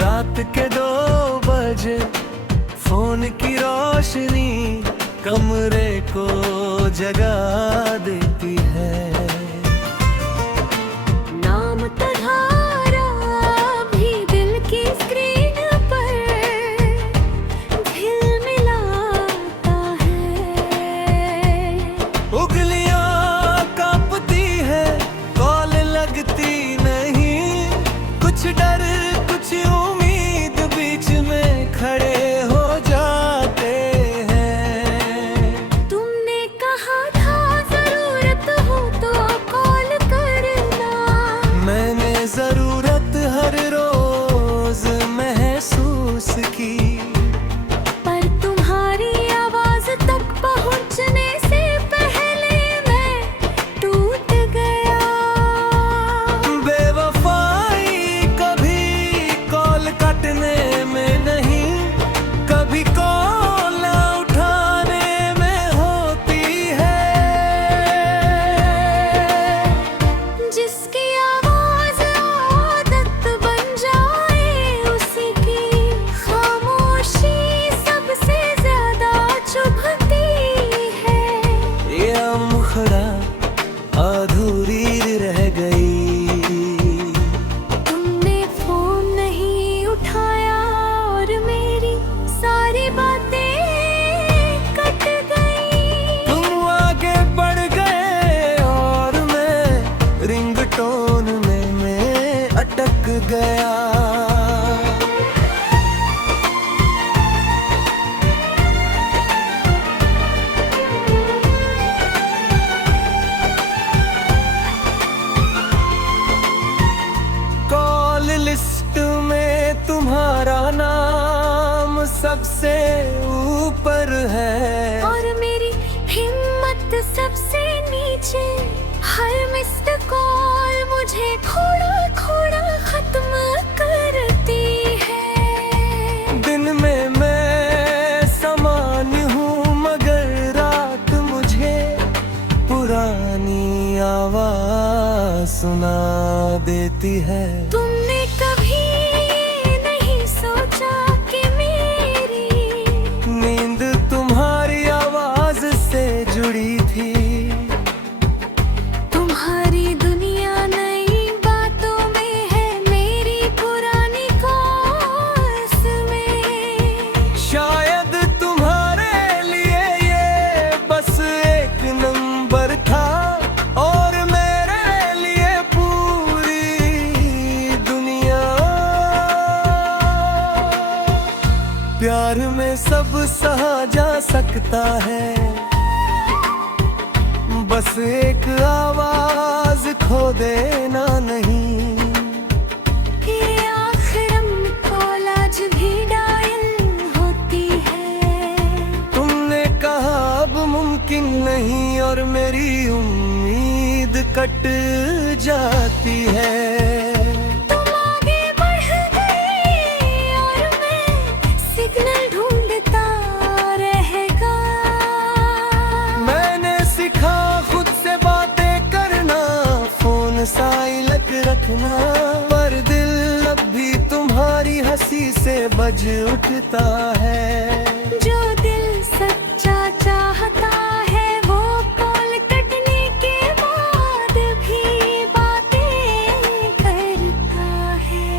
रात के 2 बजे फोन की रोशनी कमरे को जगा देती है। नाम तुम्हारा भी दिल की स्क्रीन पर झिलमिलाता है। उंगलियां कांपती है, कॉल लगती नहीं, कुछ डर कुछ उम्मीद बीच में खड़े हो जाते हैं। तुमने कहा था जरूरत हो तो कॉल करना, मैंने जरूरत हर रोज महसूस की, पर तुम्हारी आवाज तक पहुंचने से पहले मैं टूट गया। बेवफाई कभी कॉल कटने में नहीं, कभी कॉल उठाने में होती है। जिसकी आवाज आदत बन जाए उसी की खामोशी सबसे ज्यादा चुभती है। ये मुखड़ा अधूरी रह गई। तुमने फोन नहीं उठाया और मेरी सारी बातें कट गई। तुम आगे बढ़ गए और मैं रिंगटोन में मैं अटक गया। कॉल लिस्ट में तुम्हारा नाम सबसे ऊपर है, और मेरी हिम्मत सबसे नीचे। हर मिस्ड कॉल मुझे खोड़ा खोड़ा खत्म करती है। दिन में मैं समान हूँ मगर रात मुझे पुरानी आवाज सुना देती है। तुमने कभी नहीं सोचा कि मेरी नींद तुम्हारी आवाज से जुड़ी थी, तुम्हारी दुनिया नई बातों में है, मेरी पुरानी कॉल्स में। शायद तुम्हारे लिए ये बस एक नंबर था और मेरे लिए पूरी दुनिया। प्यार में सब सहा जा सकता है, बस एक आवाज खो देना नहीं। ये आखिरम कॉल आज भी डायल होती है। तुमने कहा अब मुमकिन नहीं और मेरी उम्मीद कट जाती है। तुम आगे बढ़ गए और मैं सिग्नल ढूंढता रहेगा। मैंने सीखा खुद से बातें करना, फोन साइलेंट रखना, पर दिल अब भी तुम्हारी हंसी से बज उठता है। जो दिल सच्चा चाहता है वो कॉल कटने के बाद भी बातें करता है।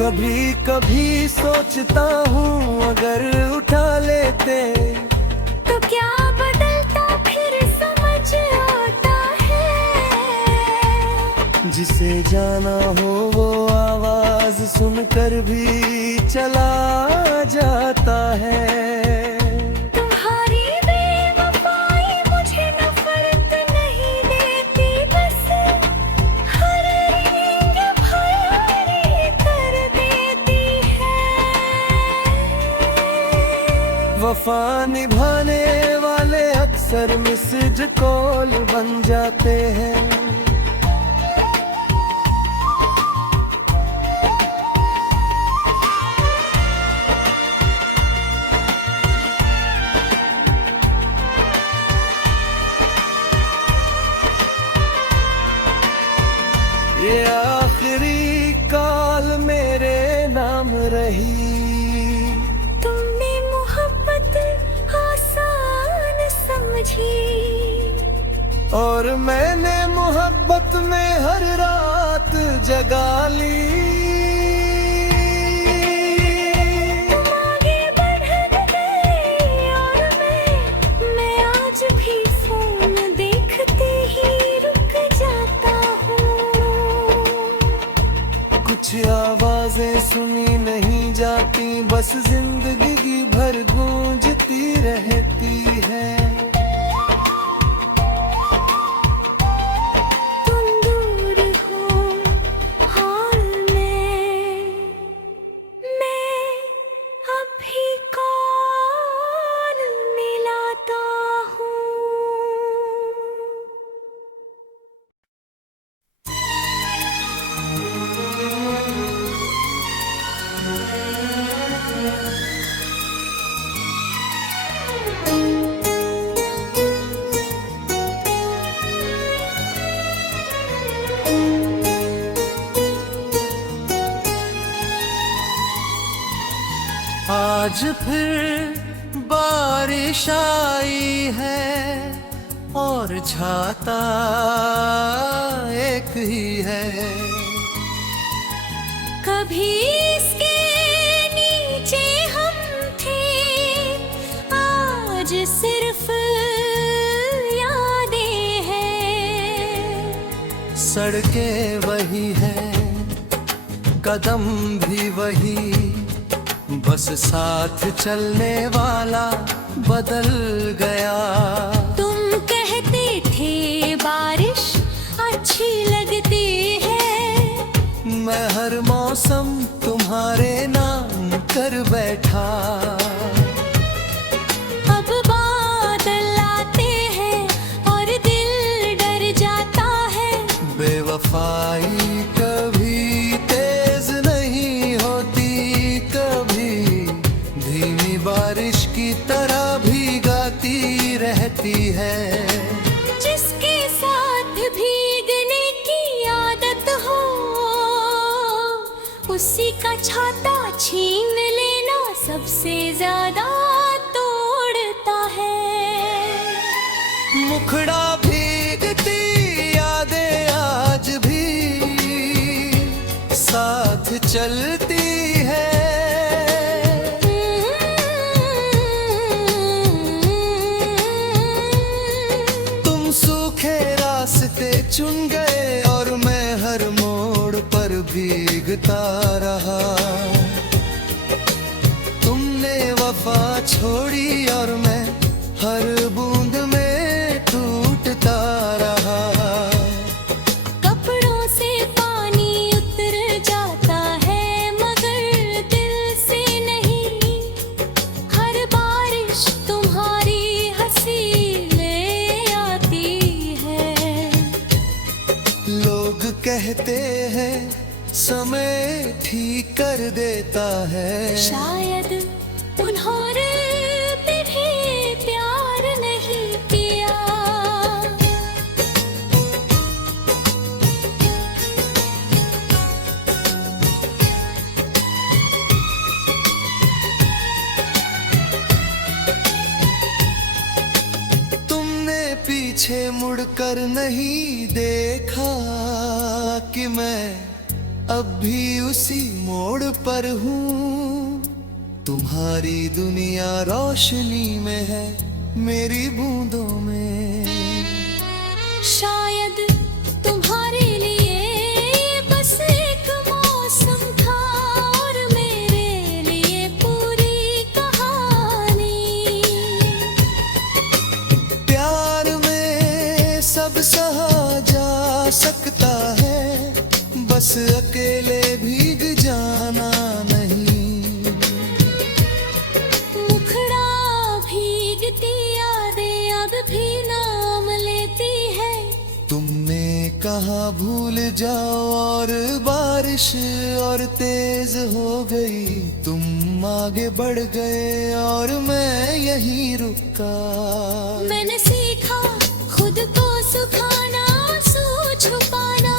कभी कभी सोचता हूँ अगर उठा लेते तो क्या बदलता फिर समझ आता है। जिसे जाना हो वो आवाज सुनकर भी चला जाता है। तुम्हारी बेवफाई मुझे नफरत नहीं देती, बस हर रिंग भारी कर देती है। वफा निभाने वाले अक्सर मिस्ड कॉल बन जाते हैं। ये आखिरी कॉल मेरे नाम रही। तुमने मोहब्बत आसान समझी, और मैंने मोहब्बत में हर रात जगा ली। तुम आगे बढ़ गए और मैं आज भी फोन देखते ही रुक जाता हूँ। कुछ आवाजें सुनी नहीं जाती, बस जिंदगी भर गूंजती रहती है। तुम दूर हो हाल में, मैं अभी कॉल मिलाता हूँ। आज फिर बारिश आई है और छाता एक ही है। कभी इसके नीचे हम थे, आज सिर्फ यादें हैं। सड़कें वही हैं, कदम भी वही, बस साथ चलने वाला बदल गया। तुम कहते थे बारिश अच्छी लगती है, मैं हर मौसम तुम्हारे नाम कर बैठा। अब बादल आते हैं और दिल डर जाता है। बेवफाई कभी तेज नहीं होती, कभी धीमी बारिश की तरह भीगाती रहती है। जिसके साथ भीगने की आदत हो, उसी का छाता छीन लेना सबसे ज्यादा तोड़ता है। मुखड़ा भीगती यादें आज भी साथ चलती है। तुम सूखे रास्ते चुन गए और मैं हर मोड़ पर भीगता रहा। तुमने वफा छोड़ी और मैं हर बूंद में टूटता रहा। कपड़ों से पानी उतर जाता है मगर दिल से नहीं। हर बारिश तुम्हारी हंसी ले आती है। लोग कहते हैं समय ठीक कर देता है, शायद उन्होंने भी प्यार नहीं किया। तुमने पीछे मुड़कर नहीं देखा कि मैं अब भी उसी मोड़ पर हूँ। तुम्हारी दुनिया रोशनी में है, मेरी बूंदों में। शायद तुम्हारे लिए बस एक मौसम था और मेरे लिए पूरी कहानी। प्यार में सब सहा जा सकता है, बस अकेले भीग जाना नहीं। मुखड़ा भीगती यादें अब भी नाम लेती है। तुमने कहा भूल जाओ और बारिश और तेज हो गई। तुम आगे बढ़ गए और मैं यहीं रुका। मैंने सीखा खुद को सुखाना, आंसू छुपाना,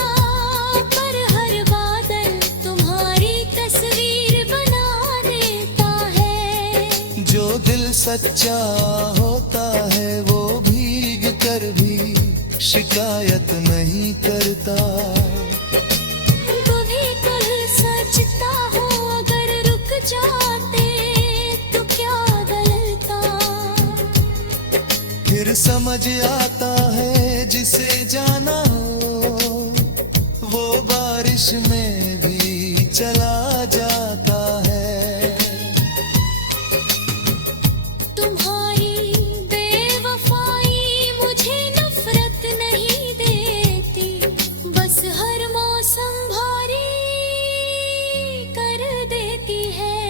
पर हर बादल तुम्हारी तस्वीर बना सच्चा होता है वो भीग कर भी शिकायत नहीं करता। कभी कल सचता हो अगर रुक जाते तो क्या गलता। फिर समझ आता है जिसे जाना हो वो बारिश में भी चला जाता है। तुम्हारी बेवफाई मुझे नफरत नहीं देती, बस हर मौसम भारी कर देती है।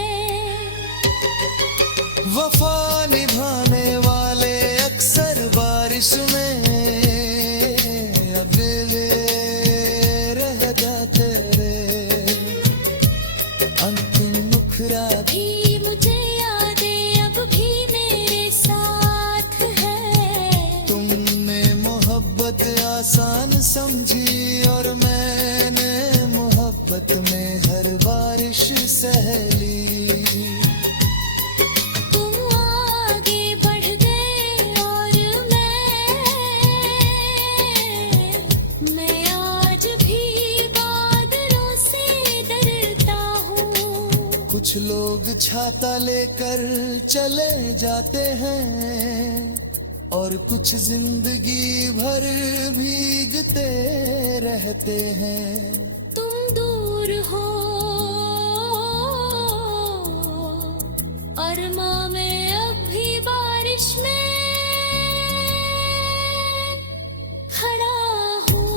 वफा निभाने वाले अक्सर बारिश में अकेले रह जाते रे। अंतिम मुखरा भी मुझे यादें अब भी मेरे साथ है। तुमने मोहब्बत आसान समझी और मैंने मोहब्बत में हर बारिश सह ली। तुम आगे बढ़ गए और मैं आज भी बादलों से डरता हूँ। कुछ लोग छाता लेकर चले जाते हैं और कुछ जिंदगी भर भीगते रहते हैं। तुम दूर हो और माँ मैं अब भी बारिश में खड़ा हूँ।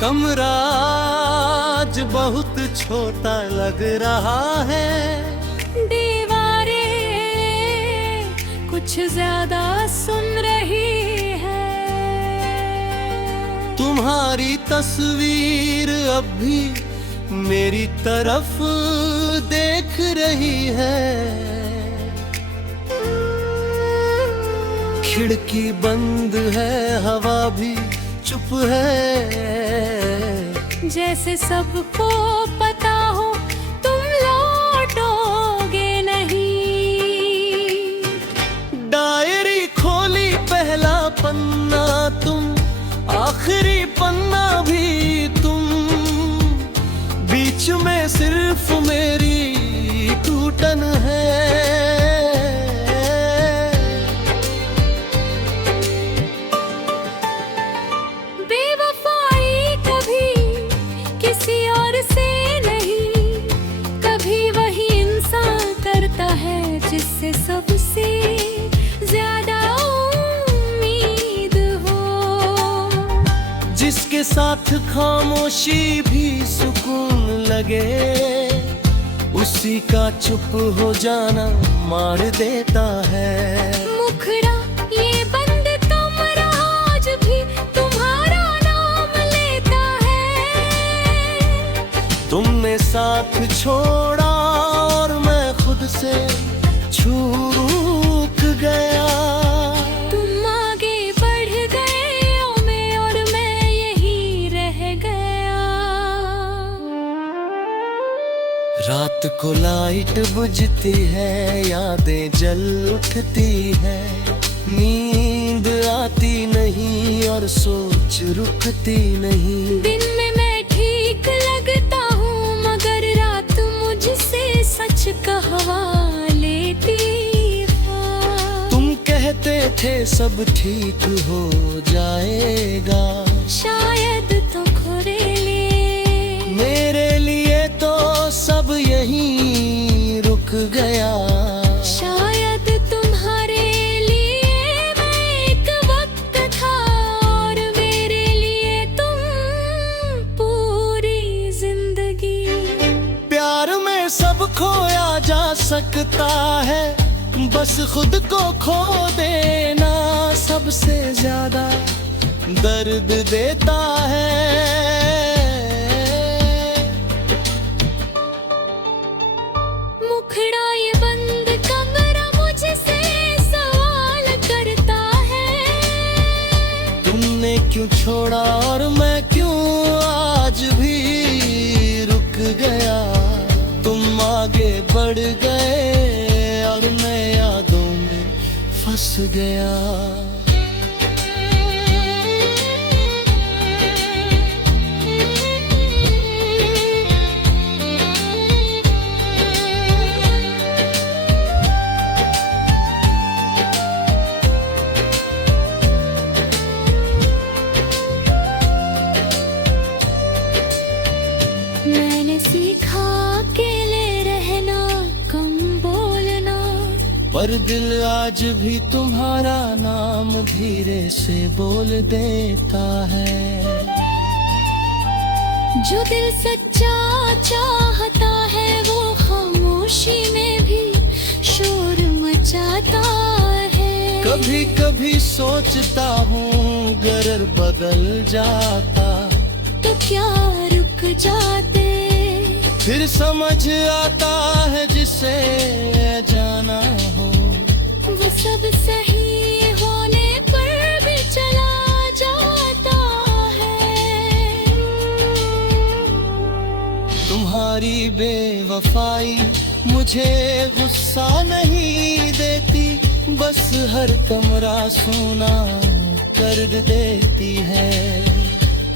कमरा आज बहुत छोटा लग रहा है। दीवारें कुछ ज्यादा सुन रही है। तुम्हारी तस्वीर अब भी मेरी तरफ देख रही है। खिड़की बंद है, हवा भी चुप है। जैसे सबको पता हो तुम लौटोगे नहीं। डायरी खोली पहला पन्ना तुम, आखिरी पन्ना भी तुम। बीच में सिर्फ मेरी टूटन है। बेवफाई कभी किसी और से नहीं, कभी वही इंसान करता है जिससे सबसे ज्यादा उम्मीद हो। जिसके साथ खामोशी भी सुकून लगे, उसी का चुप हो जाना मार देता है। मुखड़ा ये बंद कमरा आज भी तुम्हारा नाम लेता है। तुमने साथ छोड़ा और मैं खुद से छूट गया। तुम आगे बढ़ गए और मैं यही रह गया। रात को लाइट बुझती है, यादें जल उठती है। नींद आती नहीं और सोच रुकती नहीं। दिन में मैं ठीक लगता हूँ मगर रात मुझसे सच कहवा लेती है। तुम कहते थे सब ठीक हो जाएगा, शायद तो खुरेले मेरे लिए तो सब यहीं रुक गया। शायद तुम्हारे लिए मैं एक वक्त था और वे सकता है, बस खुद को खो देना सबसे ज्यादा दर्द देता है। मुखड़ा ये बंद कमरा मुझसे सवाल करता है, तुमने क्यों छोड़ा और मैं क्यों आज भी रुक गया। तुम आगे बढ़ गए और मैं यादों में फंस गया। मैंने सीखा अकेले रहना, कम बोलना, पर दिल आज भी तुम्हारा नाम धीरे से बोल देता है। जो दिल सच्चा चाहता है वो खामोशी में भी शोर मचाता है। कभी कभी सोचता हूँ अगर बदल जाता तो क्या रुक जाते, फिर समझ आता है जिसे जाना हो वो सब सही होने पर भी चला जाता है। तुम्हारी बेवफाई मुझे गुस्सा नहीं देती, बस हर कमरा सोना कर देती है।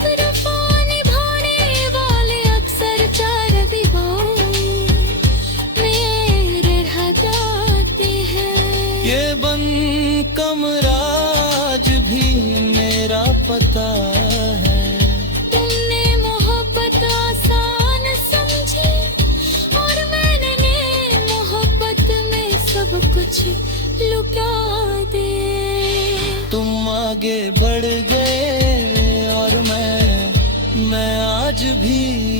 वफा निभाने वाले अक्सर चार दीवारों में रह जाते हैं। ये बंद कमरा आज भी मेरा पता है। तुमने मोहब्बत आसान समझी और मैंने मोहब्बत में सब कुछ लुटा दे। तुम आगे बढ़ गए और मैं आज भी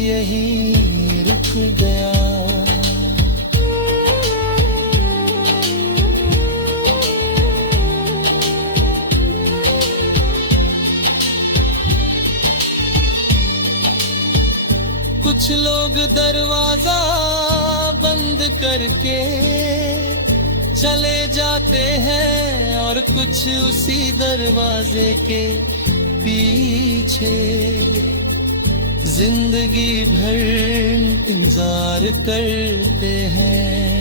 यहीं रुक गया। कुछ लोग दरवाजा बंद करके चले जाते हैं और कुछ उसी दरवाजे के पीछे जिंदगी भर इंतजार करते हैं।